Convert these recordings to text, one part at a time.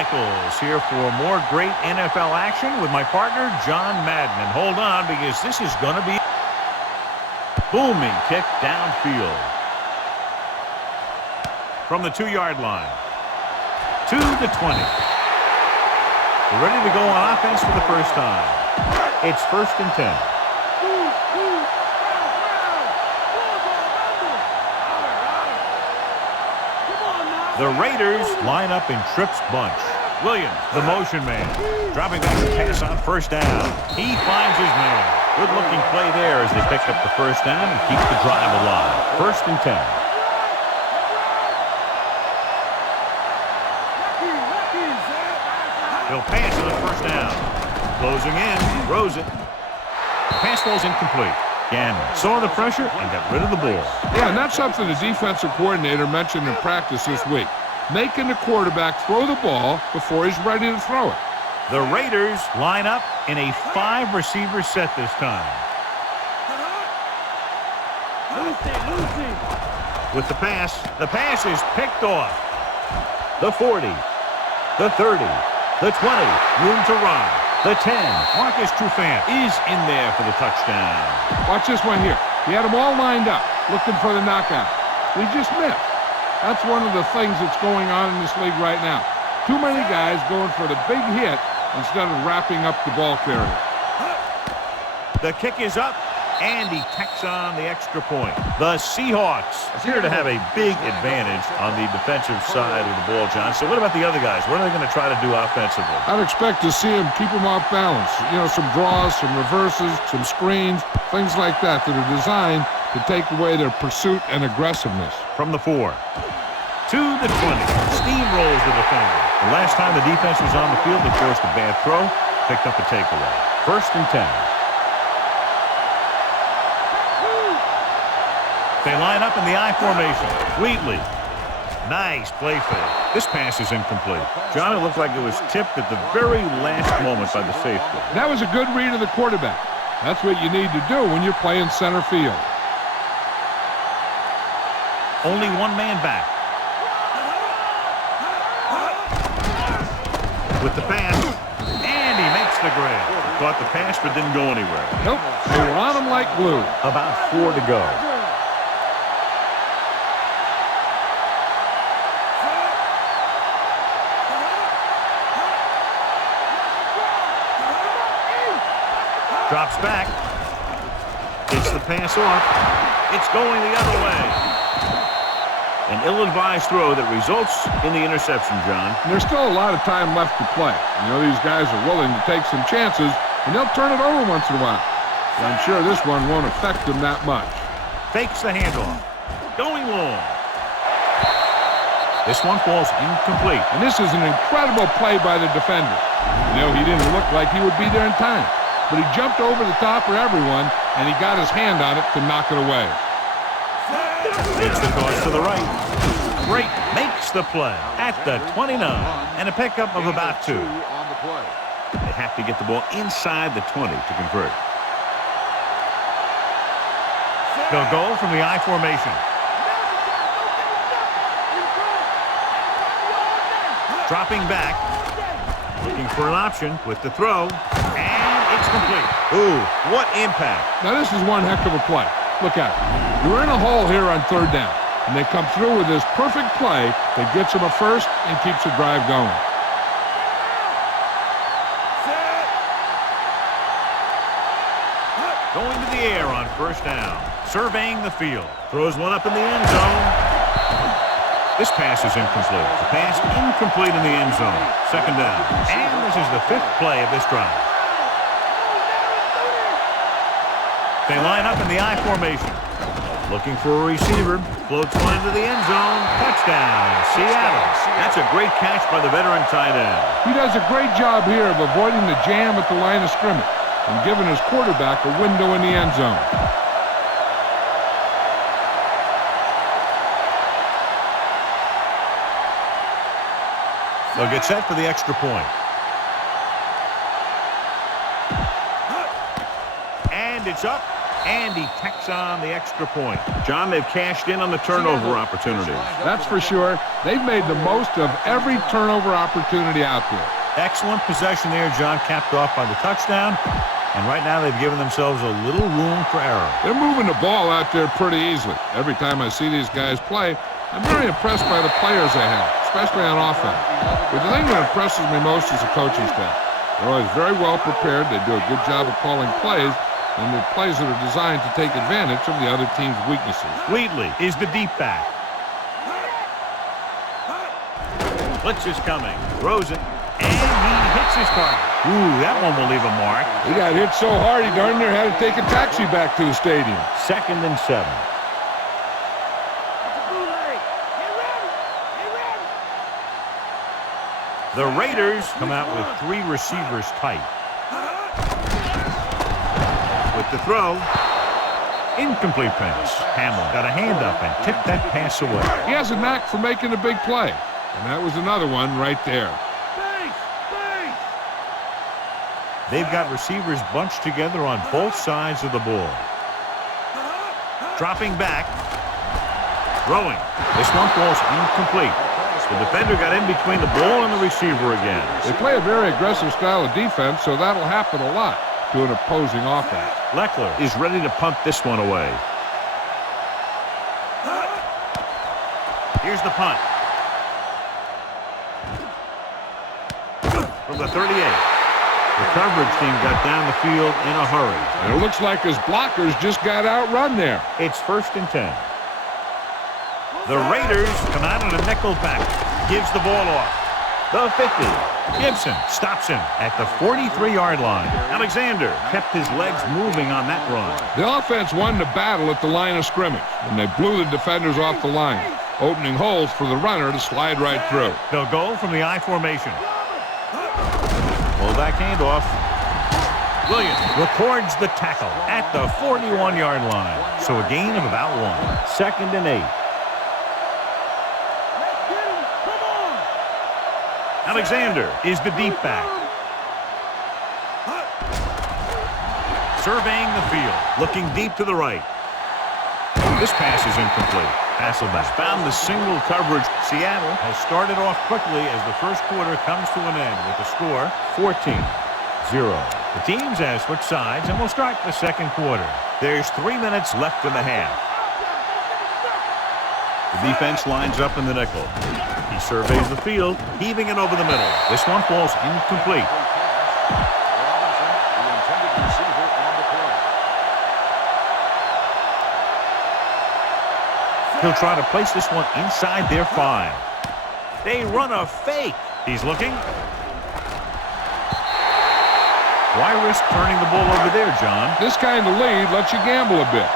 Michaels here for more great NFL action with my partner, John Madden. And hold on, because this is going to be a booming kick downfield. From the 2-yard line to the 20. We're ready to go on offense for the first time. It's 1st and 10. The Raiders line up in trips bunch. Williams, the motion man, dropping back to pass on 1st down. He finds his man. Good-looking play there as they pick up the 1st down and keep the drive alive. 1st and 10. He'll pass on the 1st down. Closing in, throws it. Pass ball's incomplete. Gannon saw the pressure and got rid of the ball. Yeah, and that's something the defensive coordinator mentioned in practice this week. Making the quarterback throw the ball before he's ready to throw it. The Raiders line up in a 5-receiver set this time. With the pass is picked off. The 40, the 30, the 20, room to run. The 10, Marcus Trufant is in there for the touchdown. Watch this one here. He had them all lined up, looking for the knockout. He just missed. That's one of the things that's going on in this league right now. Too many guys going for the big hit instead of wrapping up the ball carrier. The kick is up, and he tacks on the extra point. The Seahawks appear to have a big advantage on the defensive side of the ball, John. So what about the other guys? What are they going to try to do offensively? I'd expect to see them keep them off balance. You know, some draws, some reverses, some screens, things like that that are designed to take away their pursuit and aggressiveness. From the 4 to the 20. Steamrolls the defender. The last time the defense was on the field, they forced a bad throw, picked up a takeaway. 1st and 10. They line up in the I formation. Wheatley. Nice play fake. This pass is incomplete. John, it looked like it was tipped at the very last moment by the safety. That was a good read of the quarterback. That's what you need to do when you're playing center field. Only one man back. With the pass. And he makes the grab. Caught the pass but didn't go anywhere. Nope. They were on him like glue. About 4 to go. Drops back. Gets the pass off. It's going the other way. An ill-advised throw that results in the interception, John. And there's still a lot of time left to play. You know, these guys are willing to take some chances, and they'll turn it over once in a while. But I'm sure this one won't affect them that much. Fakes the handoff. Going long. This one falls incomplete. And this is an incredible play by the defender. You know, he didn't look like he would be there in time. But he jumped over the top of everyone, and he got his hand on it to knock it away. It's the toss to the right. Great makes the play at the 29, and a pickup of about 2. They have to get the ball inside the 20 to convert. They'll go from the I formation. Dropping back. Looking for an option with the throw. It's complete. Ooh, what impact. Now, this is one heck of a play. Look at it. You're in a hole here on 3rd down, and they come through with this perfect play that gets them a first and keeps the drive going. Going to the air on 1st down. Surveying the field. Throws one up in the end zone. This pass is incomplete. The pass incomplete in the end zone. 2nd down. And this is the 5th play of this drive. They line up in the I formation. Looking for a receiver. Floats one into the end zone. Touchdown, Seattle. That's a great catch by the veteran tight end. He does a great job here of avoiding the jam at the line of scrimmage and giving his quarterback a window in the end zone. They'll get set for the extra point. And it's up. And he tacks on the extra point. John, they've cashed in on the turnover opportunities. That's for sure. They've made the most of every turnover opportunity out there. Excellent possession there, John, capped off by the touchdown. And right now they've given themselves a little room for error. They're moving the ball out there pretty easily. Every time I see these guys play, I'm very impressed by the players they have, especially on offense. But the thing that impresses me most is the coaching staff. They're always very well prepared. They do a good job of calling plays, and the plays that are designed to take advantage of the other team's weaknesses. Wheatley is the deep back. Blitz is coming. Throws it. And he hits his target. Ooh, that one will leave a mark. He got hit so hard he darn near had to take a taxi back to the stadium. 2nd and 7. The Raiders come out with 3 receivers tight. With the throw. Incomplete pass. Hamlin got a hand up and tipped that pass away. He has a knack for making a big play. And that was another one right there. They've got receivers bunched together on both sides of the ball. Dropping back. Throwing. This one falls incomplete. The defender got in between the ball and the receiver again. They play a very aggressive style of defense, so that'll happen a lot to an opposing offense. Leckler is ready to punt this one away. Here's the punt. From the 38. The coverage team got down the field in a hurry. And it looks like his blockers just got outrun there. It's 1st and 10. The Raiders come out in a nickel back. Gives the ball off. The 50. Gibson stops him at the 43-yard line. Alexander kept his legs moving on that run. The offense won the battle at the line of scrimmage, and they blew the defenders off the line, opening holes for the runner to slide right through. They'll go from the I formation. Fullback handoff. Williams records the tackle at the 41-yard line. So a gain of about 1. 2nd and 8. Alexander is the deep back. Surveying the field. Looking deep to the right. This pass is incomplete. Hasselbeck found the single coverage. Seattle has started off quickly as the first quarter comes to an end with the score 14-0. The teams have switched sides and will start the second quarter. There's 3 minutes left in the half. The defense lines up in the nickel. He surveys the field, heaving it over the middle. This one falls incomplete. He'll try to place this one inside their 5. They run a fake. He's looking. Why risk turning the ball over there, John? This kind of lead lets you gamble a bit.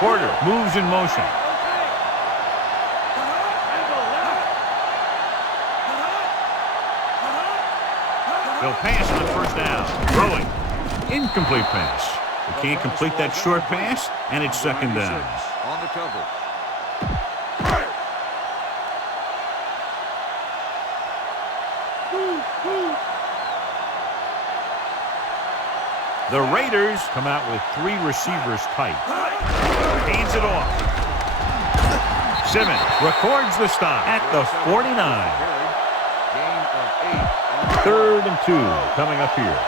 Porter moves in motion. They'll pass on 1st down. Throwing. Incomplete pass. They can't complete that short pass, and it's 2nd down. On the cover. The Raiders come out with 3 receivers tight. Hands it off. Simmons records the stop at the 49. Gain of 8. 3rd and 2 coming up here.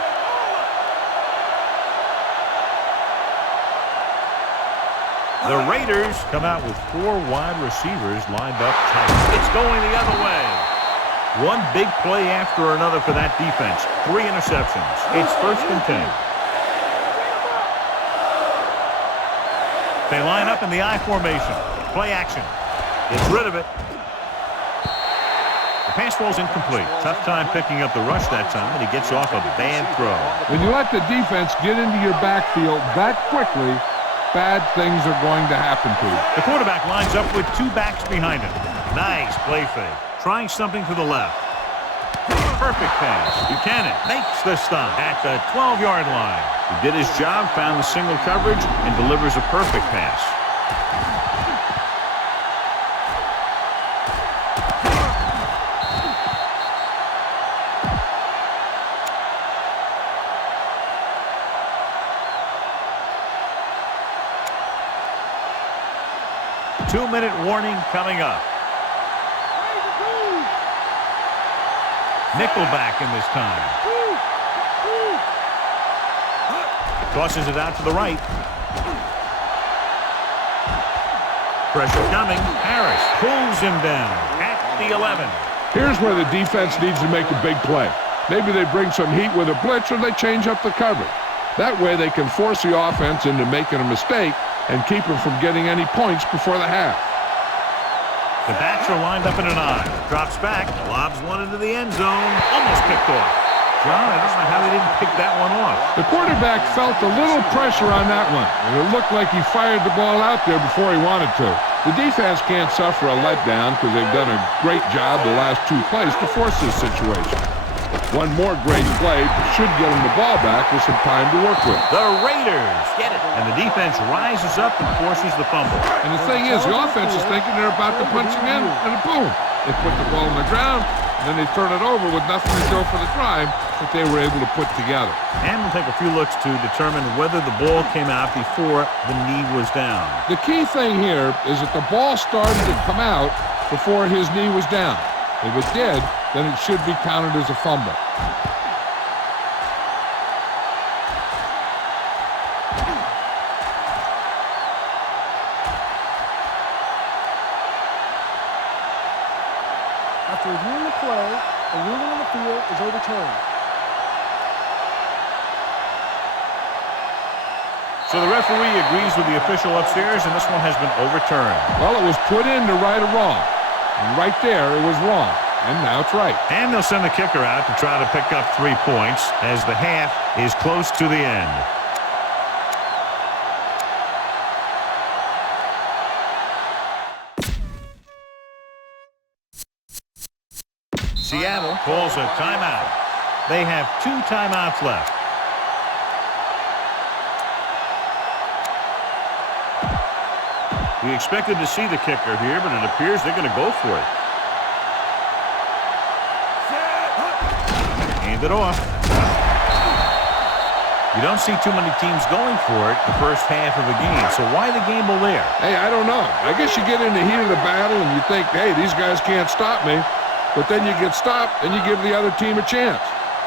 The Raiders come out with 4 wide receivers lined up tight. It's going the other way. One big play after another for that defense. 3 interceptions. It's 1st and 10. They line up in the I formation. Play action. Gets rid of it. The pass falls incomplete. Tough time picking up the rush that time, and he gets off a bad throw. When you let the defense get into your backfield that quickly, bad things are going to happen to you. The quarterback lines up with 2 backs behind him. Nice play fake. Trying something to the left. Perfect pass. Buchanan makes the stop at the 12-yard line. He did his job, found the single coverage, and delivers a perfect pass. 2-minute warning coming up. Nickelback in this time. Tosses it out to the right. Pressure coming. Harris pulls him down at the 11. Here's where the defense needs to make a big play. Maybe they bring some heat with a blitz or they change up the coverage. That way they can force the offense into making a mistake and keep them from getting any points before the half. The backs are lined up in an I. Drops back, lobs one into the end zone. Almost picked off. John, I don't know how they didn't pick that one off. The quarterback felt a little pressure on that one, and it looked like he fired the ball out there before he wanted to. The defense can't suffer a letdown because they've done a great job the last 2 plays to force this situation. One more great play should get them the ball back with some time to work with. The Raiders get it. And the defense rises up and forces the fumble. And the thing is, the offense is thinking they're about to punch again, and boom. They put the ball on the ground, and then they turn it over with nothing to show for the drive that they were able to put together. And we'll take a few looks to determine whether the ball came out before the knee was down. The key thing here is that the ball started to come out before his knee was down. If it did, then it should be counted as a fumble. After reviewing the play, a ruling on the field is overturned. So the referee agrees with the official upstairs, and this one has been overturned. Well, it was put in to right a wrong. And right there, it was wrong. And now it's right. And they'll send the kicker out to try to pick up 3 points as the half is close to the end. Seattle calls a timeout. They have 2 timeouts left. We expected to see the kicker here, but it appears they're going to go for it. Hand it off. You don't see too many teams going for it the first half of a game, so why the gamble there? Hey, I don't know. I guess you get in the heat of the battle and you think, hey, these guys can't stop me. But then you get stopped and you give the other team a chance.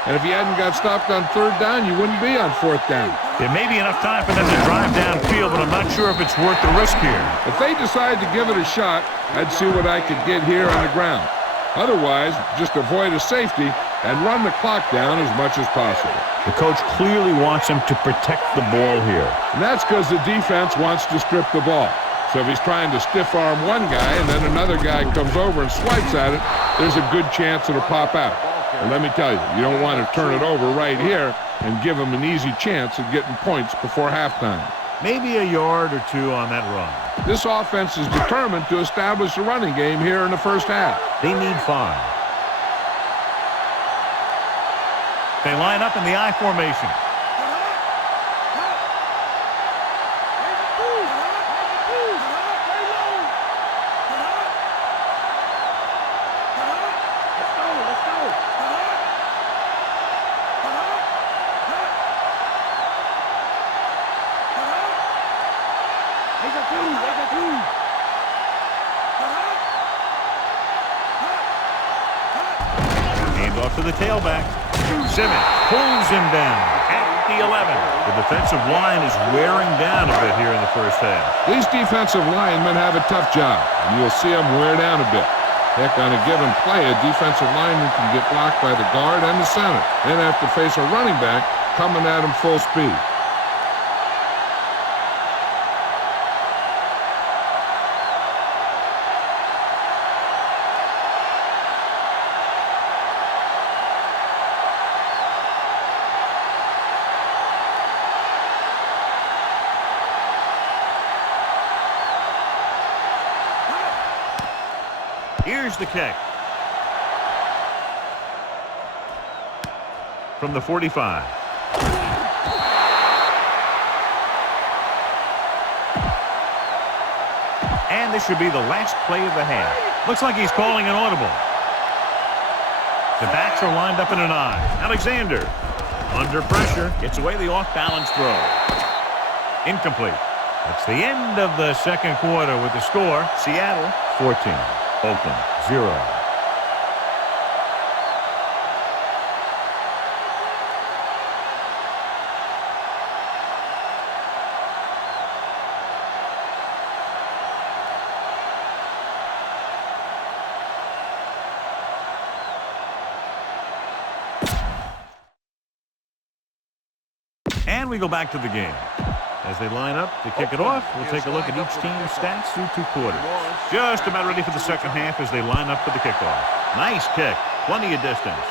And if you hadn't got stopped on 3rd down, you wouldn't be on 4th down. There may be enough time for them to drive downfield, but I'm not sure if it's worth the risk here. If they decide to give it a shot, I'd see what I could get here on the ground. Otherwise, just avoid a safety and run the clock down as much as possible. The coach clearly wants him to protect the ball here. And that's because the defense wants to strip the ball. So if he's trying to stiff arm one guy and then another guy comes over and swipes at it, there's a good chance it'll pop out. And let me tell you, you don't want to turn it over right here and give him an easy chance of getting points before halftime. Maybe a yard or 2 on that run. This offense is determined to establish a running game here in the first half. They need 5. They line up in the I formation. To the tailback. Simmons pulls him down at the 11. The defensive line is wearing down a bit here in the first half. These defensive linemen have a tough job, and you'll see them wear down a bit. Heck, on a given play, a defensive lineman can get blocked by the guard and the center, then have to face a running back coming at him full speed. Here's the kick. From the 45. And this should be the last play of the half. Looks like he's calling an audible. The backs are lined up in an I. Alexander, under pressure, gets away the off-balance throw. Incomplete. That's the end of the second quarter with the score. Seattle 14, Oakland 0. And we go back to the game. As they line up to kick it off, we'll take a look at each team's stats through 2 quarters. Just about ready for the second half as they line up for the kickoff. Nice kick. Plenty of distance.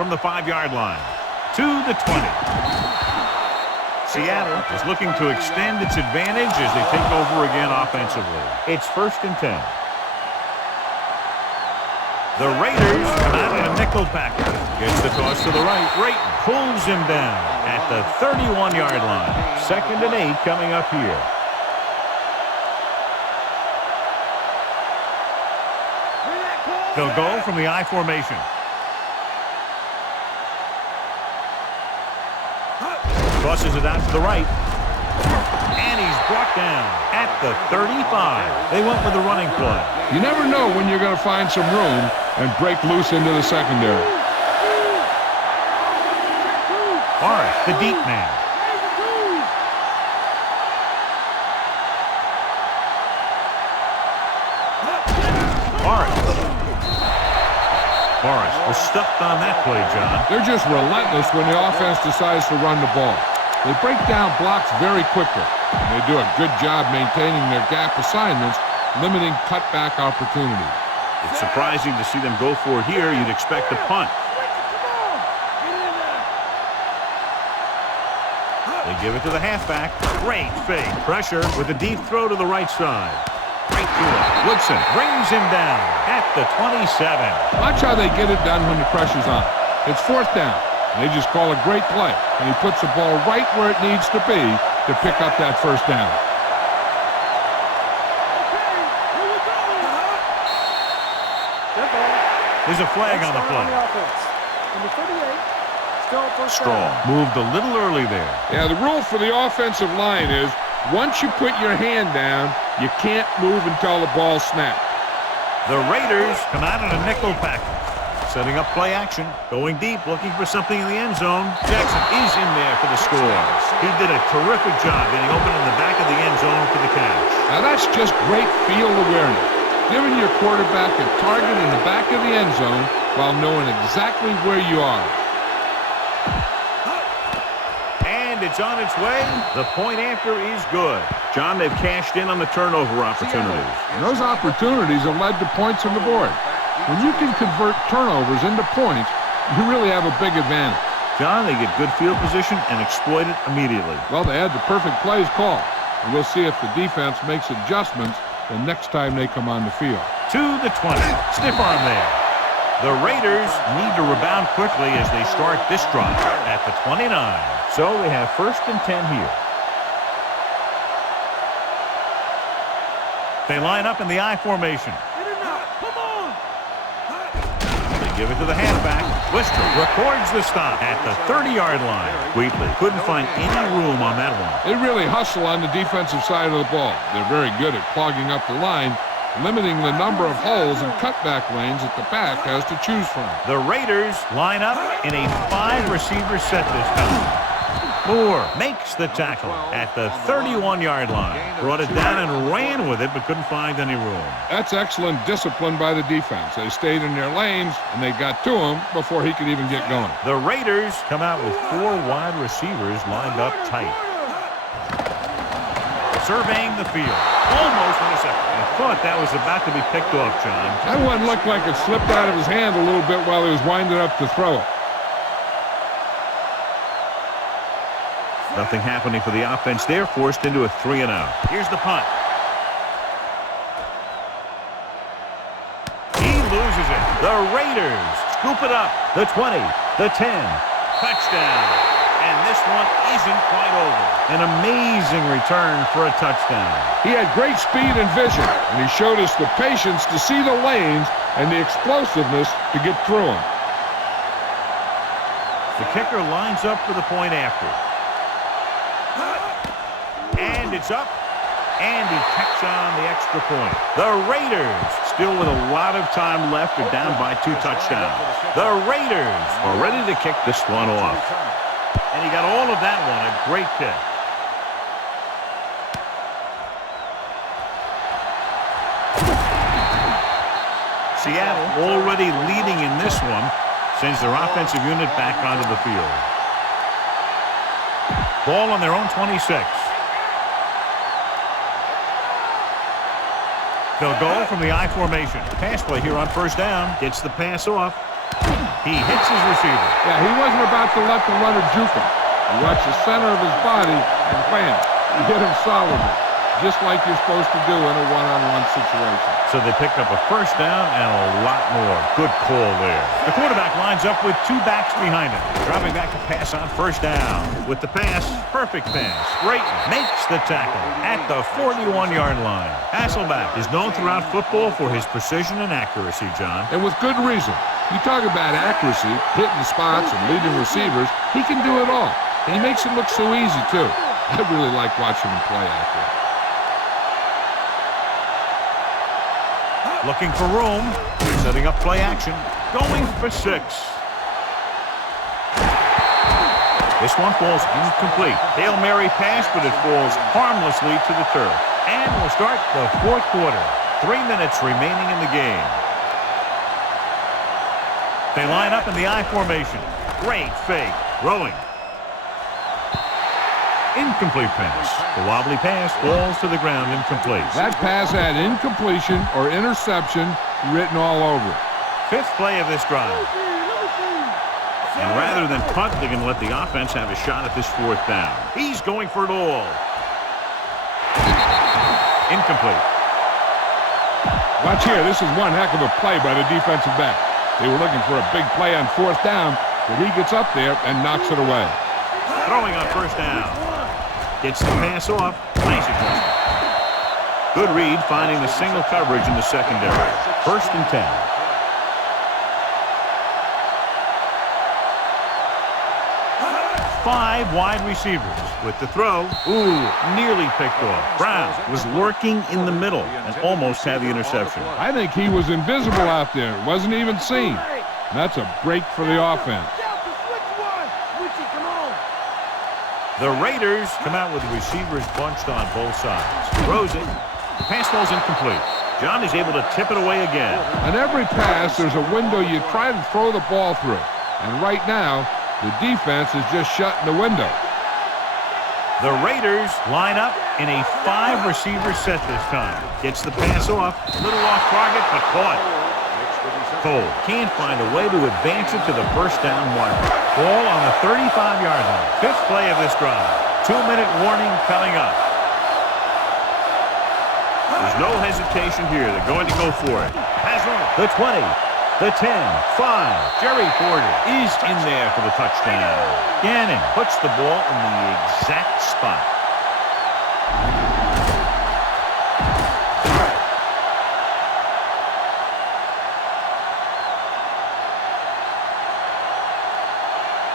From the 5-yard line to the 20. Seattle is looking to extend its advantage as they take over again offensively. It's 1st and 10. The Raiders come out in a nickel package. Gets the toss to the right. Brayton pulls him down at the 31-yard line. 2nd and 8 coming up here. They'll go from the I formation. Tosses it out to the right. And he's brought down at the 35. They went with the running play. You never know when you're going to find some room and break loose into the secondary. Morris, the deep man. Morris was stuffed on that play, John. They're just relentless when the offense decides to run the ball. They break down blocks very quickly. They do a good job maintaining their gap assignments, limiting cutback opportunities. It's surprising to see them go for it here. You'd expect a punt. They give it to the halfback. Great fake. Pressure with a deep throw to the right side. Right to it. Woodson brings him down at the 27. Watch how they get it done when the pressure's on. It's 4th down. They just call a great play, and he puts the ball right where it needs to be to pick up that 1st down. There's a flag on the play. Number 38, still 1st Strong down. moved a little early there. Yeah, the rule for the offensive line is once you put your hand down, you can't move until the ball snaps. The Raiders come out in a nickel package. Setting up play action. Going deep, looking for something in the end zone. Jackson is in there for the score. He did a terrific job getting open in the back of the end zone for the catch. Now that's just great field awareness. Giving your quarterback a target in the back of the end zone while knowing exactly where you are. And it's on its way. The point after is good. John, they've cashed in on the turnover opportunities. And those opportunities have led to points on the board. When you can convert turnovers into points, you really have a big advantage. John, they get good field position and exploit it immediately. Well, they had the perfect plays called. And we'll see if the defense makes adjustments the next time they come on the field. To the 20. Stiff arm there. The Raiders need to rebound quickly as they start this drive at the 29. So they have 1st and 10 here. They line up in the I formation. Give it to the halfback. Lister records the stop at the 30-yard line. Wheatley couldn't find any room on that one. They really hustle on the defensive side of the ball. They're very good at clogging up the line, limiting the number of holes and cutback lanes that the back has to choose from. The Raiders line up in a 5-receiver set this time. Moore makes the tackle at the 31-yard line. Brought it down and ran with it, but couldn't find any room. That's excellent discipline by the defense. They stayed in their lanes, and they got to him before he could even get going. The Raiders come out with 4 wide receivers lined up tight. Surveying the field. Almost in a second. I thought that was about to be picked off, John. That one looked like it slipped out of his hand a little bit while he was winding up to throw it. Nothing happening for the offense there, forced into a 3-and-out. Here's the punt. He loses it. The Raiders scoop it up. The 20, the 10, touchdown. And this one isn't quite over. An amazing return for a touchdown. He had great speed and vision, and he showed us the patience to see the lanes and the explosiveness to get through them. The kicker lines up for the point after. And And it's up. And he tacks on the extra point. The Raiders, still with a lot of time left, are down by 2 touchdowns. The Raiders are ready to kick this one off. And he got all of that one, a great kick. Seattle already leading in this one, sends their offensive unit back onto the field. Ball on their own 26. They'll go from the I formation. Pass play here on first down. Gets the pass off. He hits his receiver. Yeah, he wasn't about to let the runner juke him. He watched the center of his body, and bam, he hit him solidly, just like you're supposed to do in a one-on-one situation. So they picked up a first down and a lot more. Good call there. The quarterback lines up with 2 backs behind him. Dropping back to pass on first down. With the pass, perfect pass. Brayton makes the tackle at the 41-yard line. Hasselbeck is known throughout football for his precision and accuracy, John. And with good reason. You talk about accuracy, hitting spots, and leading receivers, he can do it all. And he makes it look so easy, too. I really like watching him play out there. Looking for room, setting up play action, going for 6. This one falls incomplete. Hail Mary pass, but it falls harmlessly to the turf. And we'll start the 4th quarter. 3 minutes remaining in the game. They line up in the I formation. Great fake. Rolling. Incomplete pass. The wobbly pass falls to the ground incomplete. That pass had incompletion or interception written all over it. 5th play of this drive. And rather than punt, they're going to let the offense have a shot at this 4th down. He's going for it all. Incomplete. Watch here. This is one heck of a play by the defensive back. They were looking for a big play on 4th down, but he gets up there and knocks it away. Throwing on first down. Gets the pass off. Nice adjustment. Good read, finding the single coverage in the secondary. 1st and 10. Five wide receivers with the throw. Ooh, nearly picked off. Brown was lurking in the middle and almost had the interception. I think he was invisible out there. Wasn't even seen. That's a break for the offense. The Raiders come out with the receivers bunched on both sides. Throws it. The pass falls incomplete. John is able to tip it away again. On every pass, there's a window you try to throw the ball through. And right now, the defense is just shutting the window. The Raiders line up in a 5-receiver set this time. Gets the pass off. A little off target, but caught. Cole can't find a way to advance it to the first down marker. Ball on the 35-yard line. 5th play of this drive. 2-minute warning coming up. There's no hesitation here. They're going to go for it. Has the 20, the 10, 5. Jerry Porter is in there for the touchdown. Gannon puts the ball in the exact spot.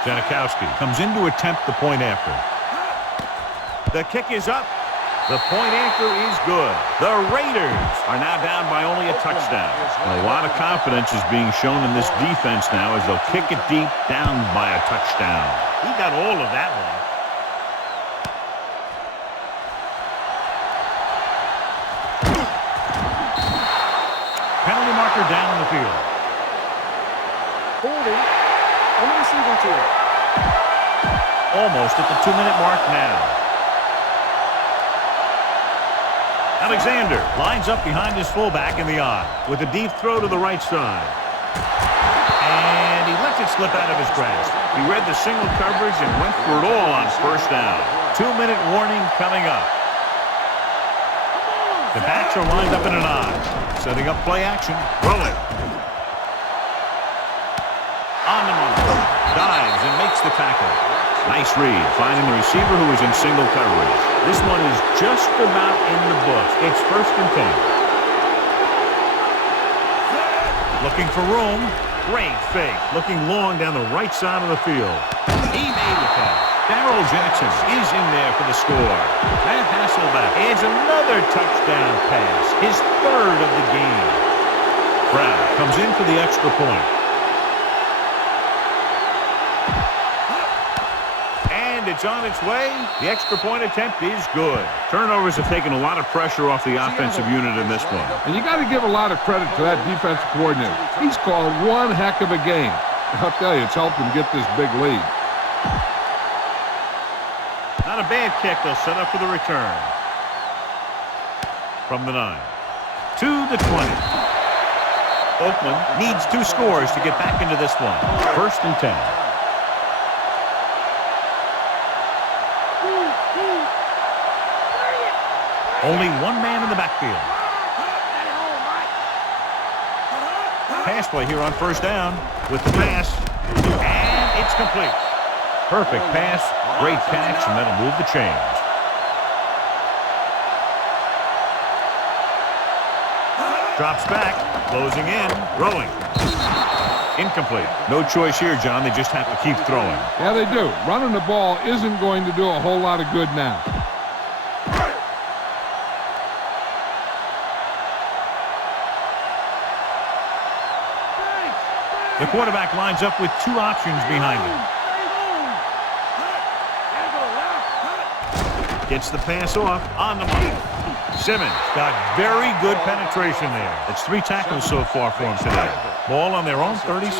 Janikowski comes in to attempt the point after. The kick is up. The point after is good. The Raiders are now down by only a touchdown. And a lot of confidence is being shown in this defense now as they'll kick it deep down by a touchdown. He got all of that one. Penalty marker down in the field. Holding on the receiving team. Almost at the 2-minute mark now. Alexander lines up behind his fullback in the I with a deep throw to the right side. And he lets it slip out of his grasp. He read the single coverage and went for it all on first down. 2-minute warning coming up. The backs are lined up in an I. Setting up play action. Rolling. On the mark. Dives and makes the tackle. Nice read, finding the receiver who is in single coverage. This one is just about in the books. It's 1st and 10. Looking for room. Great fake. Looking long down the right side of the field. He made the pass. Darrell Jackson is in there for the score. Matt Hasselbeck adds another touchdown pass, his third of the game. Brown comes in for the extra point. And it's on its way. The extra point attempt is good. Turnovers have taken a lot of pressure off the offensive unit in this one. And you got to give a lot of credit to that defensive coordinator. He's called one heck of a game. I'll tell you, it's helped him get this big lead. Not a bad kick. They'll set up for the return. From the 9 to the 20. Oakland needs 2 scores to get back into this one. 1st and 10. Only one man in the backfield. Pass play here on 1st down with the pass. And it's complete. Perfect pass, great catch, and that'll move the chains. Drops back, closing in, throwing. Incomplete. No choice here, John. They just have to keep throwing. Yeah, they do. Running the ball isn't going to do a whole lot of good now. The quarterback lines up with 2 options behind him. Gets the pass off on the mark. Simmons got very good penetration there. It's 3 tackles so far for him today. Ball on their own 36.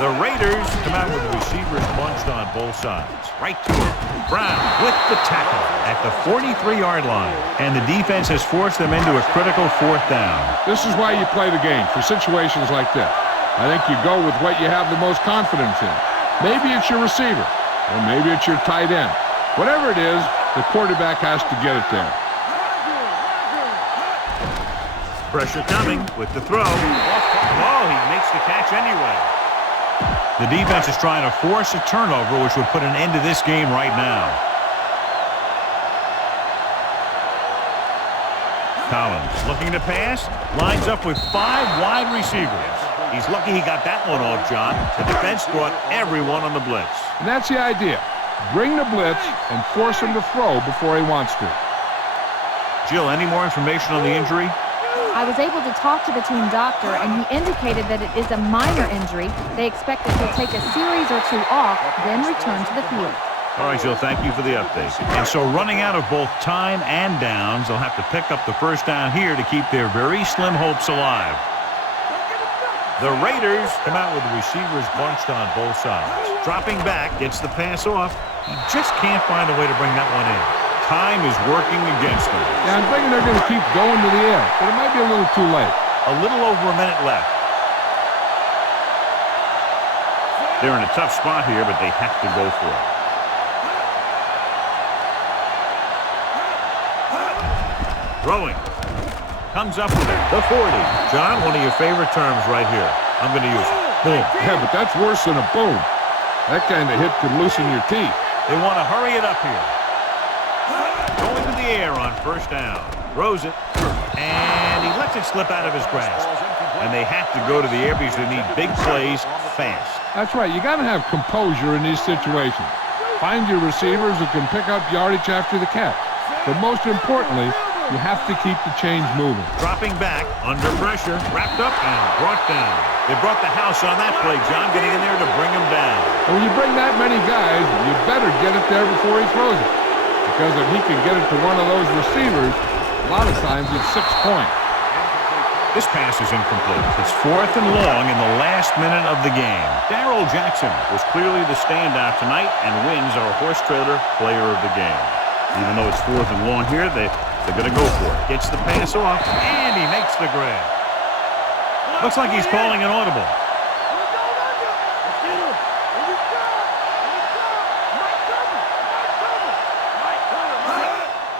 The Raiders come out with receivers bunched on both sides. Right to him. Brown with the tackle at the 43-yard line. And the defense has forced them into a critical 4th down. This is why you play the game, for situations like this. I think you go with what you have the most confidence in. Maybe it's your receiver, or maybe it's your tight end. Whatever it is, the quarterback has to get it there. Pressure coming with the throw. Oh, he makes the catch anyway. The defense is trying to force a turnover, which would put an end to this game right now. Collins looking to pass, lines up with 5 wide receivers. He's lucky he got that one off, John. The defense brought everyone on the blitz. And that's the idea. Bring the blitz and force him to throw before he wants to. Jill, any more information on the injury? I was able to talk to the team doctor, and he indicated that it is a minor injury. They expect that he'll take a series or 2 off, then return to the field. All right, Jill, thank you for the update. And so running out of both time and downs, they'll have to pick up the 1st down here to keep their very slim hopes alive. The Raiders come out with receivers bunched on both sides. Dropping back, gets the pass off. He just can't find a way to bring that one in. Time is working against them. Yeah, I'm thinking they're going to keep going to the air, but it might be a little too late. A little over a minute left. They're in a tough spot here, but they have to go for it. Throwing. Comes up with it. The 40. John, one of your favorite terms right here. I'm going to use it. Boom. Yeah, but that's worse than a boom. That kind of hit could loosen your teeth. They want to hurry it up here. Going to the air on 1st down. Throws it. And he lets it slip out of his grasp. And they have to go to the air because they need big plays fast. That's right. You got to have composure in these situations. Find your receivers who can pick up yardage after the catch. But most importantly, you have to keep the chains moving. Dropping back, under pressure, wrapped up and brought down. They brought the house on that play, John, getting in there to bring him down. And when you bring that many guys, you better get it there before he throws it. Because if he can get it to one of those receivers, a lot of times it's 6 points. This pass is incomplete. It's 4th and long in the last minute of the game. Darrell Jackson was clearly the standout tonight and wins our horse trailer player of the game. Even though it's 4th and long here, they're going to go for it. Gets the pass off, and he makes the grab. Looks like he's calling an audible.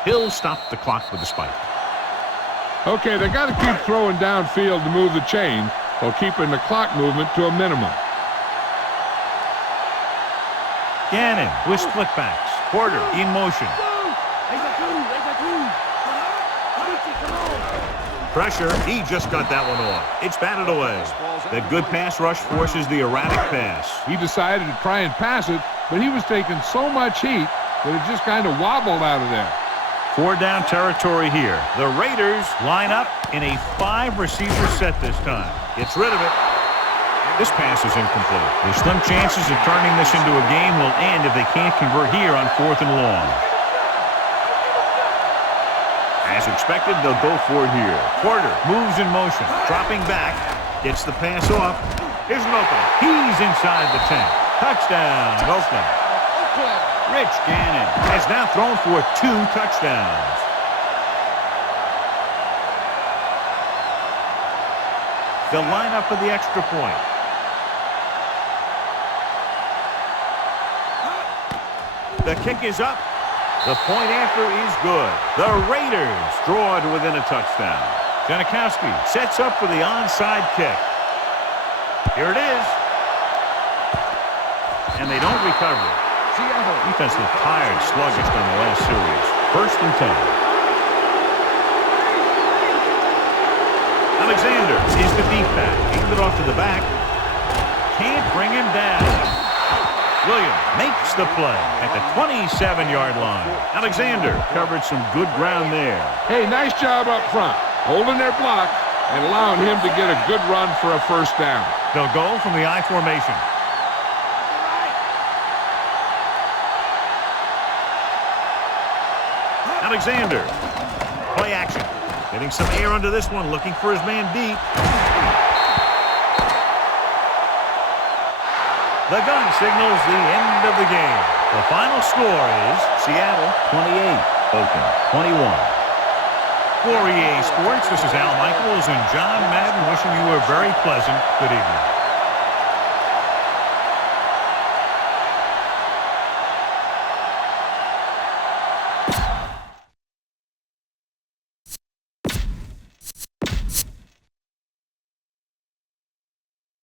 He'll stop the clock with a spike. Okay, they got to keep throwing downfield to move the chain while keeping the clock movement to a minimum. Gannon with split backs. Porter in motion. Pressure. He just got that one off. It's batted away. That good pass rush forces the erratic pass. He decided to try and pass it, but he was taking so much heat that it just kind of wobbled out of there. 4-down territory here. The Raiders line up in a 5-receiver set this time. Gets rid of it. This pass is incomplete. The slim chances of turning this into a game will end if they can't convert here on 4th and long. As expected, they'll go for it here. Porter moves in motion, dropping back, gets the pass off. Here's an opening. He's inside the 10. Touchdown, Oakland. Rich Gannon has now thrown for 2 touchdowns. They'll line up for the extra point. The kick is up. The point after is good. The Raiders draw it within a touchdown. Janikowski sets up for the onside kick. Here it is. And they don't recover it. Defense looked tired, sluggish on the last series. 1st and 10. Alexander is the deep back. Aimed it off to the back. Can't bring him down. Williams makes the play at the 27-yard line. Alexander covered some good ground there. Hey, nice job up front, holding their block and allowing him to get a good run for a 1st down. They'll go from the I formation. Alexander. Play action. Getting some air under this one, looking for his man deep. The gun signals the end of the game. The final score is Seattle 28, Oakland 21. For EA Sports, this is Al Michaels and John Madden wishing you a very pleasant good evening.